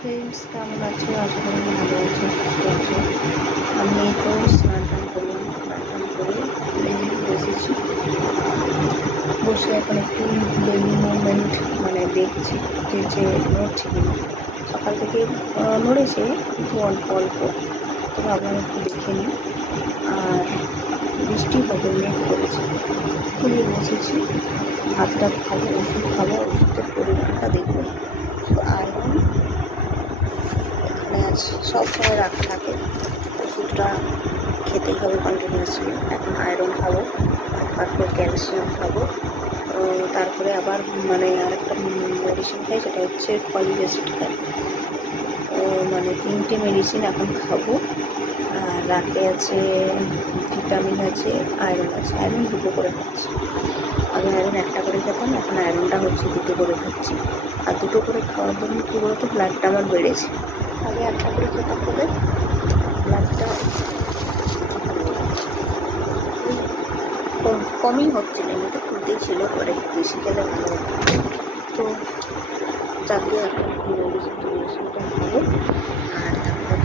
Friends, কেমন আছো? আশা করি ভালো আছো, সুস্থ আছো। আমি এই তো স্নান টান করলাম, স্নান টান করে বসেছি। বসে এখন একটু ডেইলি মুভমেন্ট মানে দেখছি যে নড়ছে কিনা। সকাল থেকে নড়েছে কিন্তু অল্প অল্প, তো ভাবলাম একটু দেখে নিই। আর বৃষ্টি হবে, মেঘ করেছে, খুলে বসেছি। ভাত টাত খাবো, ওষুধ খাবো, ওষুধের পরিমাণটা দেখবো। তো আয়রন এখানে আছে, সব সময় রাখা থাকে, ওষুধটা খেতেই হবে কন্টিনিউয়াসলি। এখন আয়রন খাবো, তারপর ক্যালসিয়াম খাবো, তারপরে আবার মানে আরেকটা মেডিসিন খাই, সেটা হচ্ছে ফলিক অ্যাসিড খাই। মানে 3টে মেডিসিন এখন খাবো। আর রাতে আছে ভিটামিন আছে, আয়রন আছে। আয়রন 2টো করে খাচ্ছি। আগে আয়রন 1টা করে খেতাম, এখন আয়রনটা হচ্ছে 2টো করে খাচ্ছি। আর 2টো করে খাওয়ার জন্য কী বলতো, ব্লাডটা আমার বেড়েছে। আগে 1টা করে খেতাম বলে ব্লাডটা কমই হচ্ছিল, এমনিতে খুলতেই ছিল, পরে বেশি খেলে ভালো হতো। তো যাকে এখন মেডিসিনটা খাবো। আর তারপরে